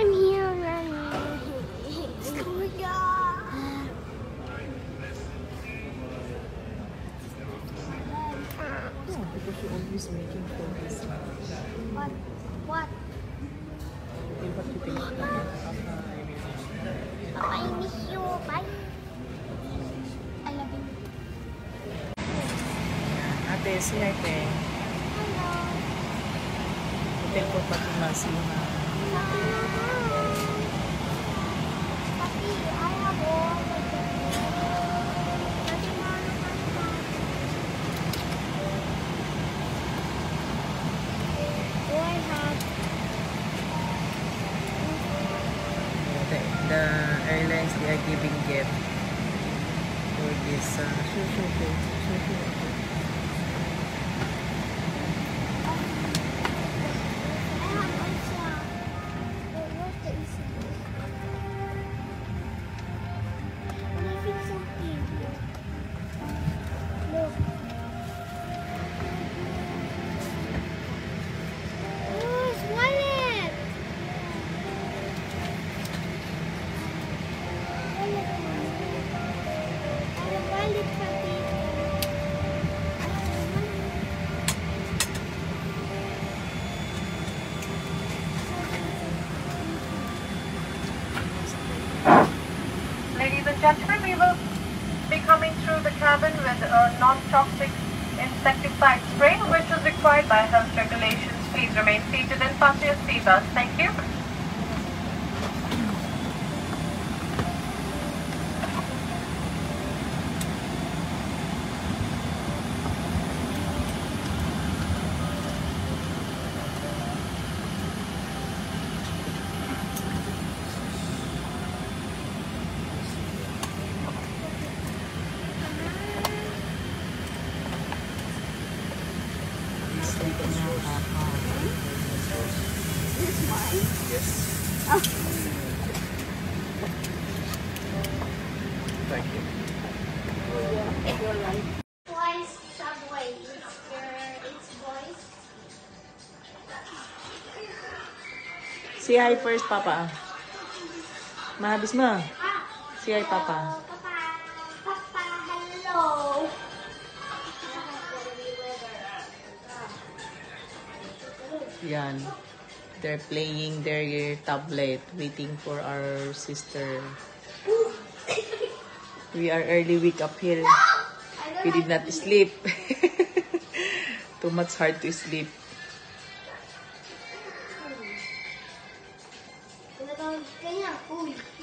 I'm here already. No, because you're always making progress. What? What? What you think? I miss you. Bye. I love you. Ate, si Ate. Hello. Hotel po pati masiha. Papi, I have all the The airlines, they are giving gift for this Ladies and gentlemen, we will be coming through the cabin with a non-toxic insecticide spray, which is required by health regulations. Please remain seated and fasten your seatbelts. Thank you. Thank you. Twice Subway. It's boys. Say hi first, Papa. Mahabis mo. Say hi, Papa. Papa. Papa, hello. Yan. They're playing their tablet, waiting for our sister. We are early wake up here. We did not sleep. Too much hard to sleep.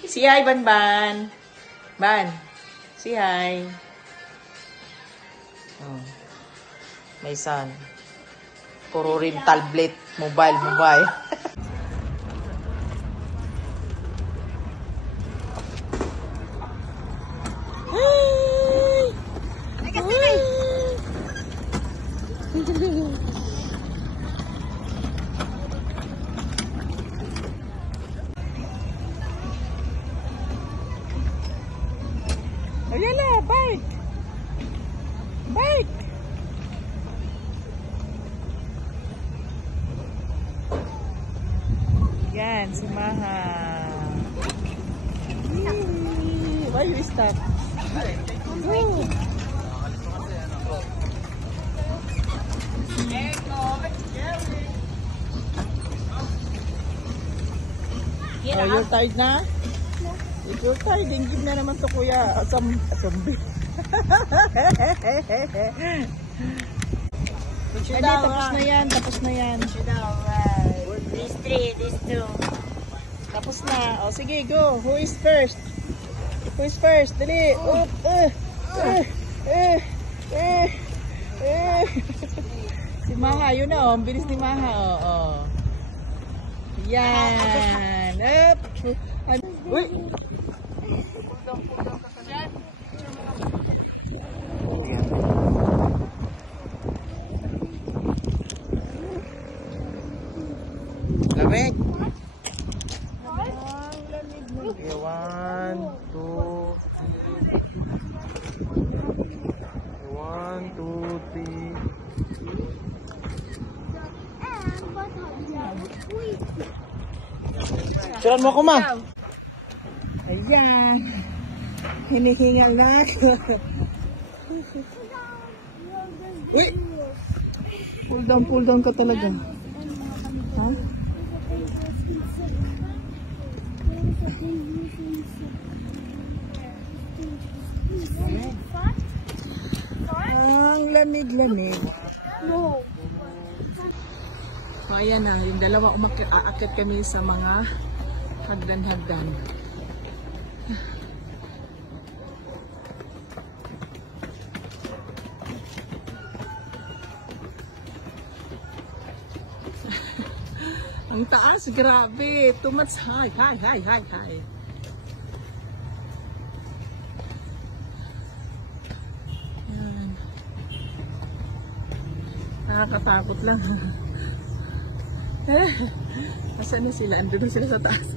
Say hi, Ban. Ban. Say hi. Oh. My son. Puro rin tablet, mobile. Ayan na, bike! Bike! Yan, si Maha. Why you stop? Go! Oh, you're tired na? If you're tired, then give na naman to kuya. Zombie. Hindi, tapos na yan. These three, these two. Tapos na. O, sige, go. Who is first? Dali. Up. Si Maha, yun na. Ang bilis ni Maha. Yan. Up. Uy. Lamig. Okay, 1, 2, 3. Suran mo ako, ma. Ayan. Hinihingal na ako. Uy! Pull down ka talaga. Ha? Ang lamig-lamig. No. So, ayan na. Yung dalawa aakit kami sa mga hagdan-hagdan. Ang taas, grabe. Too much high. High. Yan. Nakakatakot lang. Asan na sila? Andun na sila sa taas.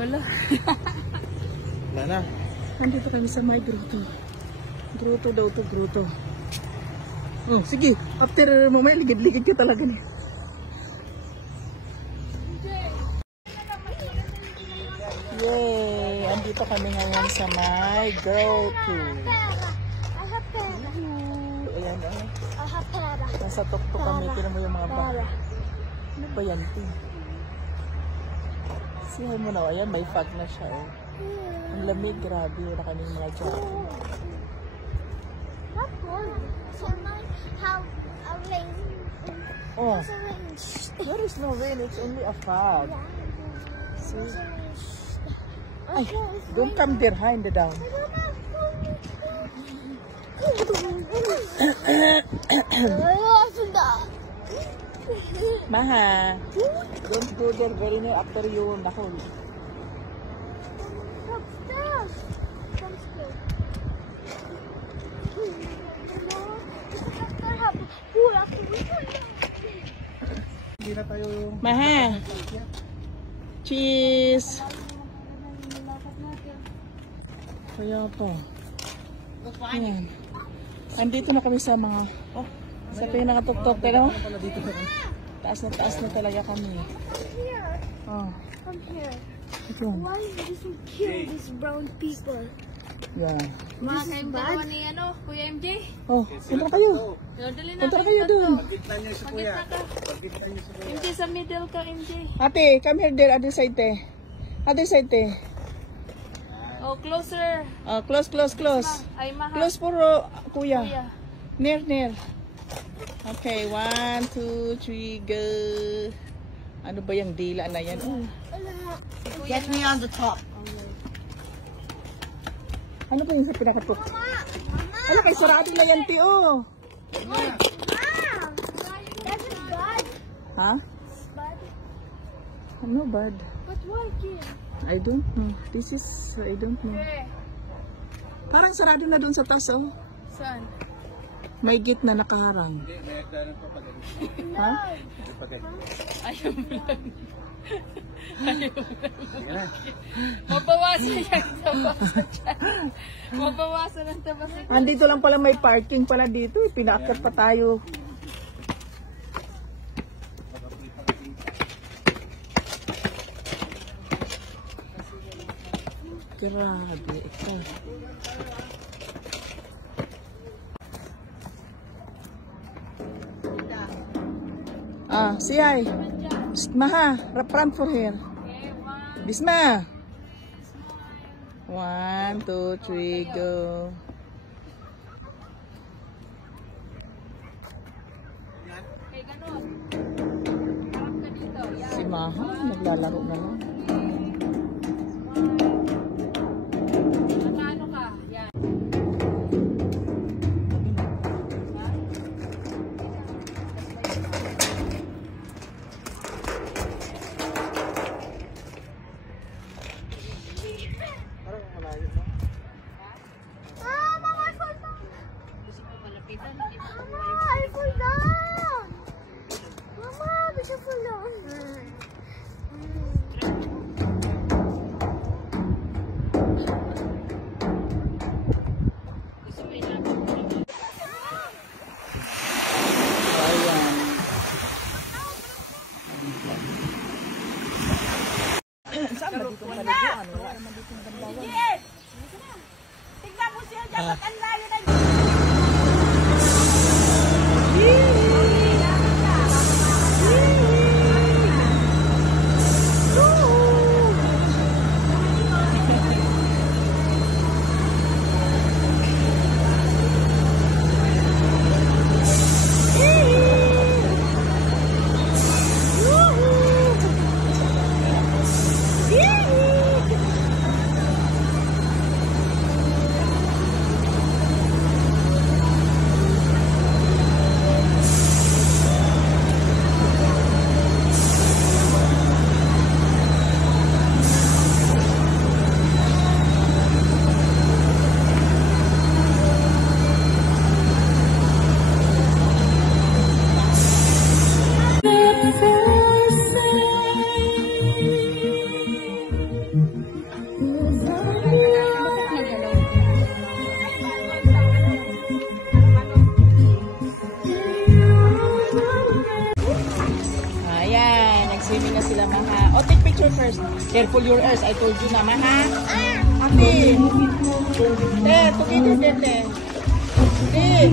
Wala. Wala na. Nandito kami sa may grotto. Grotto daw to, grotto. Oh, sige. After mamaya, ligid-ligid ka talaga niya. Yay! Andito kami ngayon sa my grotto. I have pera. Ayan, oh. I have pera. Nasa tuktok kami. Tinan mo yung mga bahay. Ano ba yan, T? Siya mo na, ayan, may fog na siya, oh. Ang lamig, grabe. Wala kaming mga jacket. Not good. So now how a rain. Oh, There's a rain. there is no rain. It's only a fog. See? Ay, don't come there, ha, in the down. Maha, don't go there very near after you nahol. Hindi na tayo Maha, cheese. Kaya po. Ayan. Andito na kami sa mga, sa pinakatuktok. Teka mo? pala dito. Taas na talaga kami. Oh, Come here. ito. Why did you kill these brown people? Yeah. Mga kayong dalawa ni Kuya MJ. Oh, punta na kayo. Dali na Punta na kayo doon. Pagkitnan niyo si kuya. Pagkitnan niyo si kuya. MJ sa middle ka, MJ. Ate, come here there. Other side, te. Other side, te. Oh, closer. Oh, close. Ay, mahal. Close puro, kuya. Kuya. Near. Okay, 1, 2, 3, go. Ano ba yung dila na yan? Oh. Get me on the top. Ano ba yung sa pinakatok? Ano kay sarado na yan, ti, oh. Mom, that is bad. Ha? Bad. Ano bad? But why kid? I don't know. This is, I don't know. Parang sarado na doon sa taas, oh. Saan? May gate na nakaharang. Hindi, may hagdanan pa pag Ha? Ayaw mo lang. Sige na. Mabawasan yung tabasa dyan. Mabawasan ang tabasa. Andito lang pala may parking pala dito. Pinaakyat pa tayo. Grabe. Ito. Ah, siyay. Maha, run for here. Bisma. 1, 2, 3, go. Okay, ganun. Harap ka dito. Yan. Si Maha, naglalaro na lang. Nakaano ka? Yan. Parang malayo na. Mama, I fall down. Gusto ko malapitan. Mama, I fall down. Mama, did you fall down? naman dito ang paliguan. Wala naman dito ang Dambawan. Tignan mo siya dyan, ang layo na swimming na sila, Maha. Oh, take picture first. Careful your ears. I told you na, Maha. Ate. Te, together, Te. Te.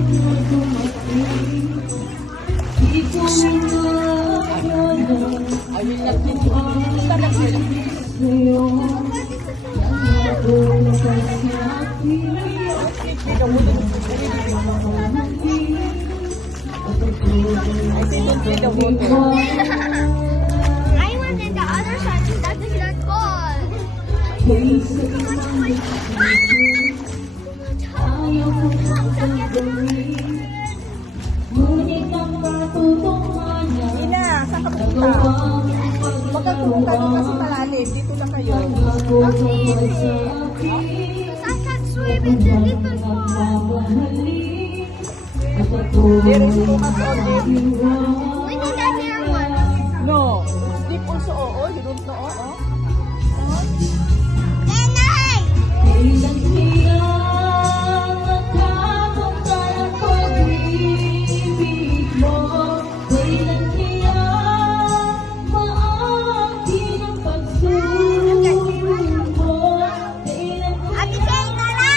I will not need you. Basta lang sila. I say don't play the water. I went in the other side, so that is not cold. Ina, saan ka punta? Baka pumunta doon kasi malalim. Dito lang kayo. I can't swim in the little pond. There is too much on this. We need a near one. No. It's deep also, oo. You don't know, oo. Nanay! Ate Faye, tara!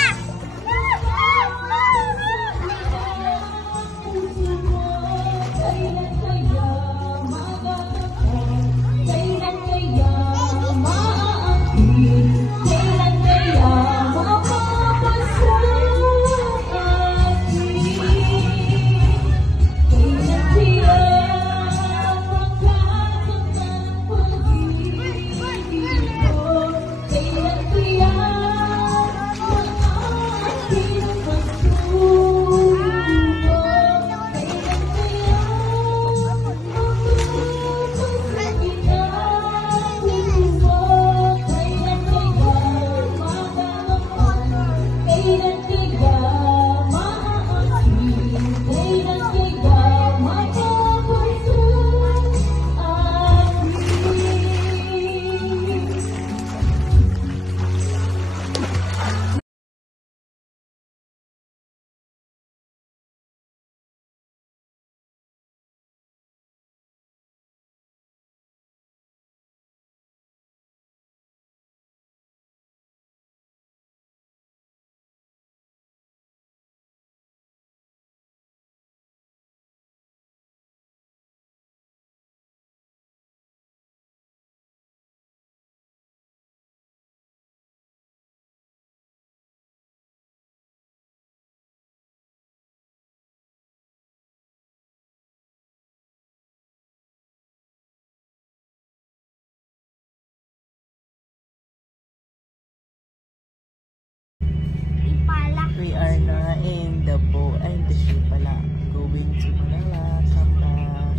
We are now in the boat, in the ship pala, going to Manila, come back.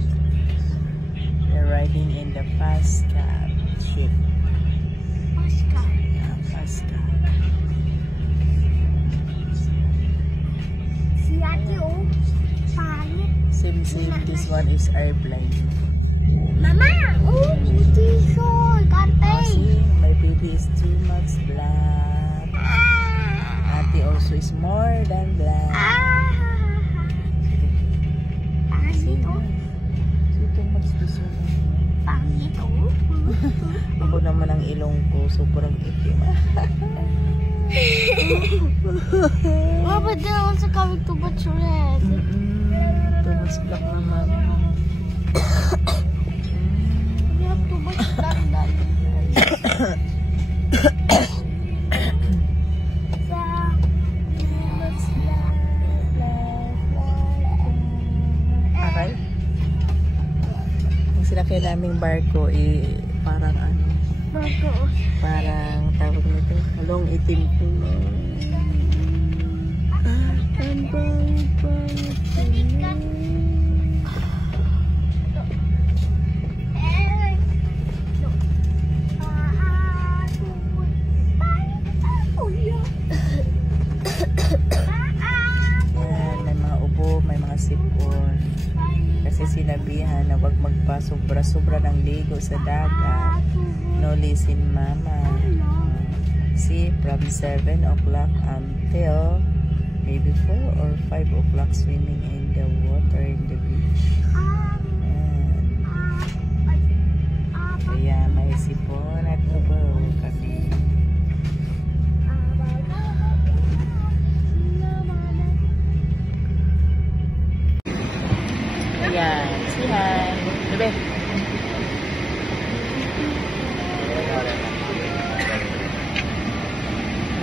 We're riding in the Pasca ship. Oscar. Yeah, Pasca. Si Ate, oh. Pangit. Same, this one is airplane. Mama! Oh, t-shirt. Carpay. See, my baby is too much black. Ate also is more than black. Pangit, oh. See, too much this one. Pangit, oh. About naman ang ilong ko. Sobrang itim. But they're also coming too much red. Too much black naman. We have too much black. Aray. Ang sinakay naming barko parang ano, parang tawag nito, halong itim ko. Ang bangit. Yan, may mga ubo, may mga sipon. Kasi sinabihan na wag magpa-sobra-sobra ng ligo sa dagat. No listen mama. See, from 7 o'clock until maybe 4 or 5 o'clock swimming in the water in the beach. Kaya may sipon at ubo kami. Ayan, say hi. Bebe.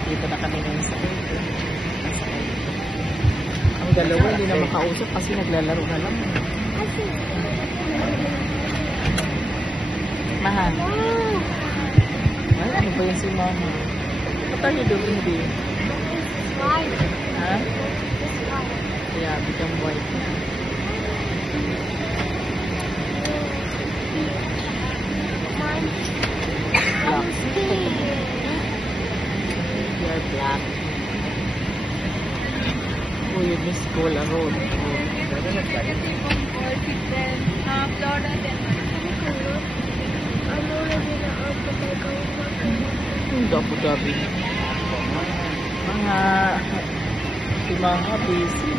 Dito na kami ngayon sa ito. Ang dalawa hindi na makausap kasi naglalaro na lang. Mahal. Ay, ano ba yung si mama? What are you doing there? Ha? Yeah, become white. You're black. Oh, you miss Cola Road. Dapo-dabi. Si mga busy.